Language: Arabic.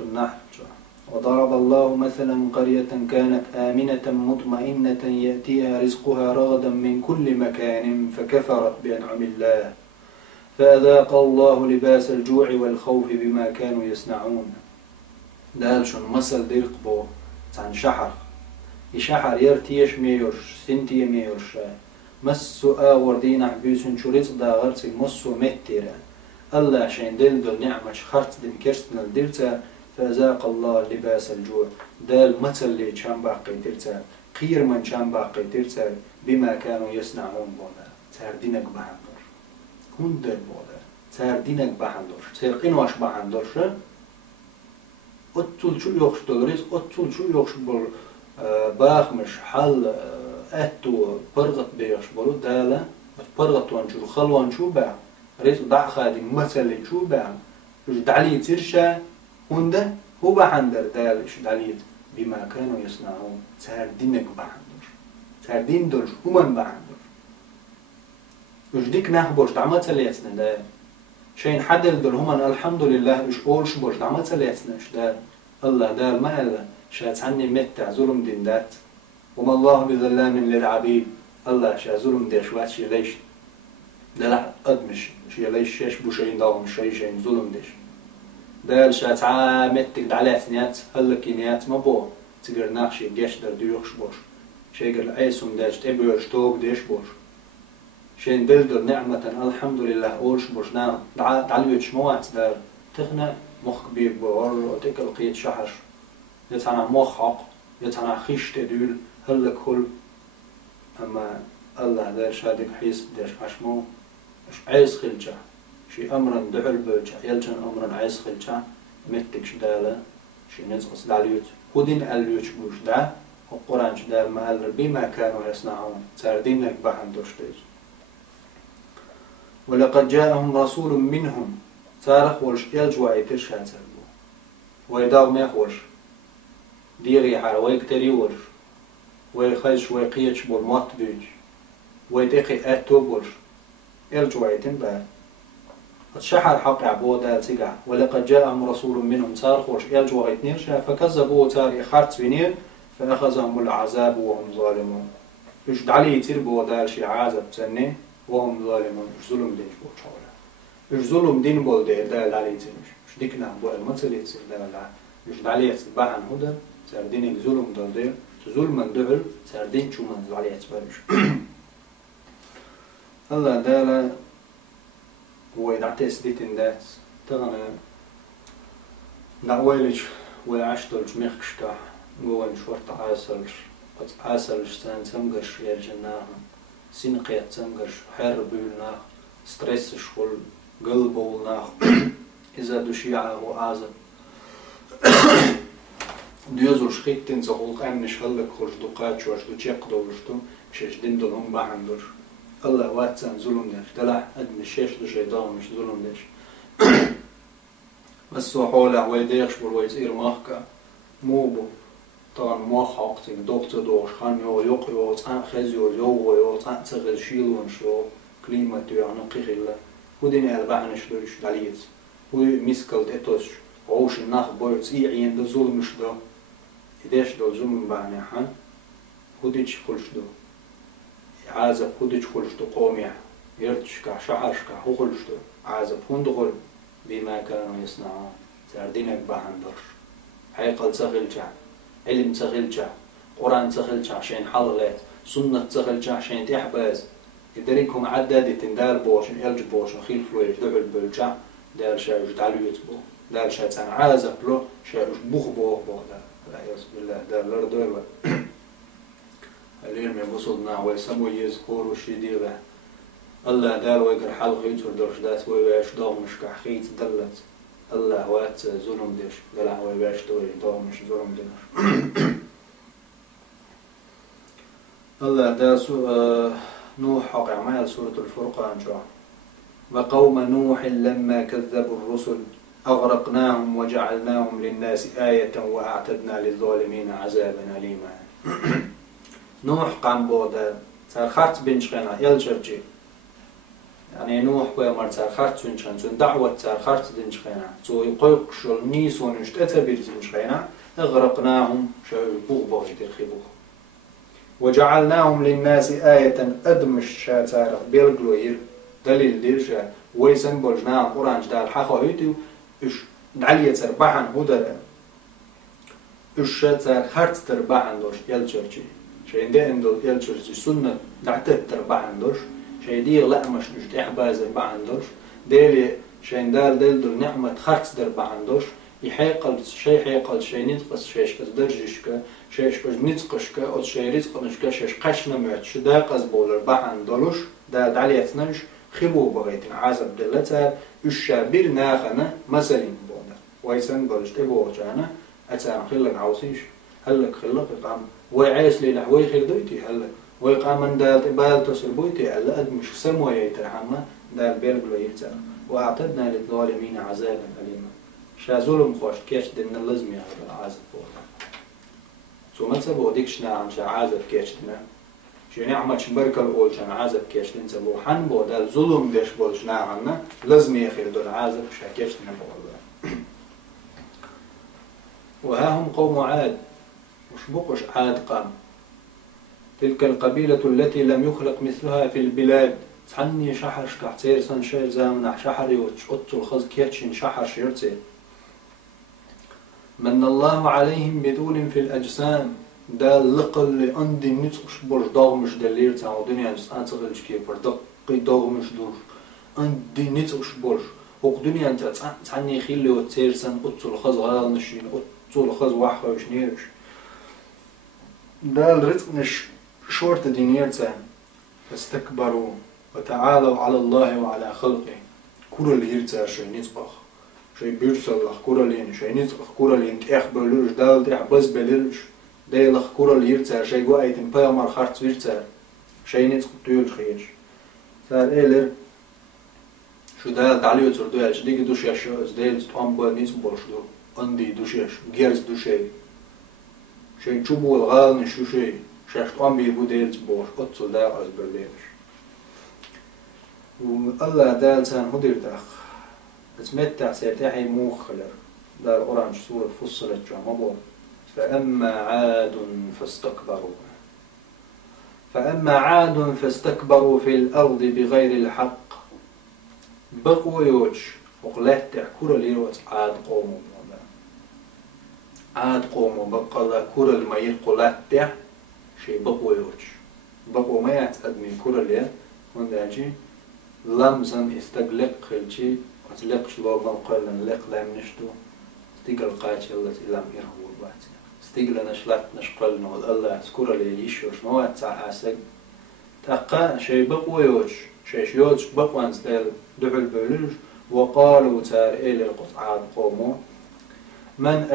النحل. وضرب الله مثلا قرية كانت آمنة مطمئنة يأتيها رزقها رغدا من كل مكان فكفرت بأنعم الله فأذاق الله لباس الجوع والخوف بما كانوا يصنعون. دال شون مثل ديرق بو عن شحر يشحر يرتيش ميورش سنتي ميورش مسو آوردين عبيسن شوريت دا غرتي مسو متيرا الله عشان دل دل نعمة خرط دين كرستنا الدلتا فأذاق الله لباس الجوع. دال مثل اللي كان باقي دلتا خير من كان باقي دلتا بما كانوا يصنعون بودا تاردينك بحندور هندر بودا تاردينك بحندور تاقين واش بحندورش أتول شو يخش دولريز أتول شو يخش بول باخ مش حل أتو برغت بيخش بولو دالا برغت وانشو خل وانشو باع ريس دع خادم مثل شو باع إيش دعلي ترشا هنده هو بحندر دال إيش دعلي بما كانوا يصنعون تاردينك بحندور تاردين دولش همان بحندور إيش ديك نخبرش دعمت سليتنا دال شين حدل دول همان الحمد لله إيش أولش برش دعمت سليتنا إيش دال الله دال ما هلا شات عني متع ظلم دين دات وما الله بظلام للعبيد الله شا ظلم ديش وات شي ليش دلع أدمش شي ليش شاش بوشين داهم شين ظلم ديش دال شات عامتك دعلات نيات هلك نيات ما بو تقر ناخشي جيش در ديوخش بوش شي قل عيسم داش تبيرش توب ديش بوش شين دلدر نعمة الحمد لله أولش بوش نعم دعليوش موات دار تغنى مخ كبير بور وتكل قيد شحر يتعنى مخ حق يتعنى خيش تدول هلك هل أما الله دار شادك حيس بداش عشمو اش عيس خلجة شي أمرا دعل بوجه يلجن أمرا عيس خلجة متك شدالة شي نزقص دعليوت هدين أليوش بوش دا والقرآن شدال ما ألر بما كانوا يصنعون ساردينك بحن دوشتيز. ولقد جاءهم رسول منهم تارخ ولش يلجوا يترش هاتلبو ويداغ ميخوش ديغي حار ويكتري ورش ويخيش ويقيتش بالمات بيج ويدقي أتو برش يلجوا يتنبه الشحر حق عبودا تقع. ولقد جاءهم رسول منهم تارخ ولش يلجوا يتنيرشا فكذبوا تاري خارت بنير فأخذهم العذاب وهم ظالمون. إيش دعلي يتربوا دال شي عذاب تسني وهم ظالمون. إيش ظلم دينش بول شولا إيش ظلم دين بول دال علي تنش إيش ديكنا بول المثل يتصير دال إيش دعلي يتبع عن هدى سردينك ظلم دال دير ظلما دعل سردين شو من عليه تبرش. الله دال هو يدعتس ديتن دات تغنى دعوالش وعشتلش ميخكشكا جوان شورت عاسلش سان تمقرش يرجناها سنقيت تمقرش حربولناه ستريس شغل قلبولناه إذا دشيعه وعازل ديوزوش خيتين زغلق أمنش هلك خرج دقات شوش دو تشيق دولشتو شش دين دولهم بحندوش الله واتسان ظلم ديش دلع أدم الشيش دو شيطان مش ظلم ديش بسو حوله ويديخش بالويزير ماخكا موبو طبعا موخ عقتك دوقت دوش خان يوق تان خزيو يو تان تغل شيلون شو كليمة يعني قيخلا ودين أربعة نشدوش دليت ومسكلت إتوش عوش الناخ بورت إيعين دو ظلمش دو إداش دو ظلم بعني حان هوديش خلش دو عازب هوديش خلش دو قومي يرتش كح شحرش كح خلش دو عازب هندغل بما كانوا يصنعون سردينك بحندرش حيقل تغلجع علم تغلجع قرآن تغلجع عشان حلغات سنة تغلجع عشان تحباز يدريكم عدادي تندال بوش يلج بوش خيل فلويش دعل بلجع دال شايش دعليوت بو دال شايتان عازب له شايش بوخ بوخ بوخ لا يصب الله دال لردوي اليوم يبصدنا ويسمو يذكر وشيديغه الله دال ويقر حلق يتر درش دات ويواش دومش كحخيت دلت الله وات ظلم ديش دلع ويواش دومش ظلم ديش الله دال نوح حق عمال سورة الفرقان جوا وقوم نوح لما كذبوا الرسل أغرقناهم وجعلناهم للناس آية وأعتدنا للظالمين عذابا أليما. نوح قام بودا صار خات بنشقنا يلجرجي يعني نوح بيا مرتار خارج ونشان زون دعوة تار خارج دنش خينا زو يقوق شل نيس ونشتأت بيرزنش خينا أغرقناهم شو بوغ بوغ يترخبوه وجعلناهم للناس آية أدمش شاتار بيلغلوير دليل ديرشا ويسن بولجنا قرآن جدال حقا هيتو إش دعلية تربحن هدر إش شاتار خارج تربحن دوش يلجرجي شين دي اندو يلجرجي سنة دعتت تربحن دوش شين دي لا مش نشت إحباز تربحن دوش ديلي شين دال دل نعمة خارج تربحن دوش يحيقل شيء حيقل شيء نتقص شيء كدرجشك شيء نتقشك أو شيء رزقنشك شيء قشنا معتش دا قز بولر بحن دلوش دا دعليتنش خبو بغيتن عازب دلتا الشابير ناخنا مثلين بودا ويسن بلشت بوغجانا أتان خلق عوسيش هلك خلق قام ويعيس لي لحوي خير دويتي هلك ويقام من دال تبال تصل بويتي هلا أدمش سموه يترحمه دال بيربلو يتر وأعتدنا للظالمين عذابا أليما شازولم خوش كيش دن اللزم يا العازب بودا سو ما تسبو ديكش نعم شا عازب كيش دنا شو نعمة شمبركة الأول شان عازب كيش دن سبو حن بودا ظلم ديش بولش نعمنا لازم يخير دول عازب شا كيش دنا بودا وها هم قوم عاد وش بقش عاد قام تلك القبيلة التي لم يخلق مثلها في البلاد تحني شحر شكحتير سن شير زامنح شحري وتشقط الخز كيتشين شحر شيرتي من الله عليهم بطول في الأجسام دا اللقل اللي عندي نتقش برش ضغمش دلير تاع دنيا جسان تغلش كيبر دقي ضغمش دور عندي نتقش برش وق دنيا انت تعني خيلي وتسير سن قطو الخز غال نشين قطو الخز وحخة وشنيرش دا الرزق نش شورت دينير تاع فاستكبروا وتعالوا على الله وعلى خلقه كل اللي يرتاع شي نتبخ شي بيرسلخ كورالين شي نتبخ كورالين تأخ بلورش دال تأخ بس بلورش ديلخ كورال يرتاع شي قوائتن بيامر خارت يرتاع شي نتبخ تيول خيش تار إيلر شو دال دعليو تردوياش ديك دوش يشوز ديل تقام با نتبخ شدو اندي دوش يش جيرز دوشي شي تشوبو الغال نشو شي شيخ تقام بيبو ديل تبوش قطل دا از بلورش والله دال تان هدير تاخ اتمتع سيتاحي موخلر دال أورانج سورة فصلت جامبو فأما عاد فاستكبروا في الأرض بغير الحق بقوا يوش وقلت كورا ليروت عاد قوموا بقى كورا المير قلت شي بقوا يوش بقوا ما يتقدمي كورا ليه ونداجي لمزم استقلق خلشي وتلقش لوغم قلن لق لام نشتو استقل قاتل التي لم يرهو الباتي استقل نشلت نشقلن والله سكورا لي يشوش موات ساحاسك تقا شي بقوا يوش شي يوش بقوا انستيل دعو البلوش وقالوا تار إلي القطعات قوموا من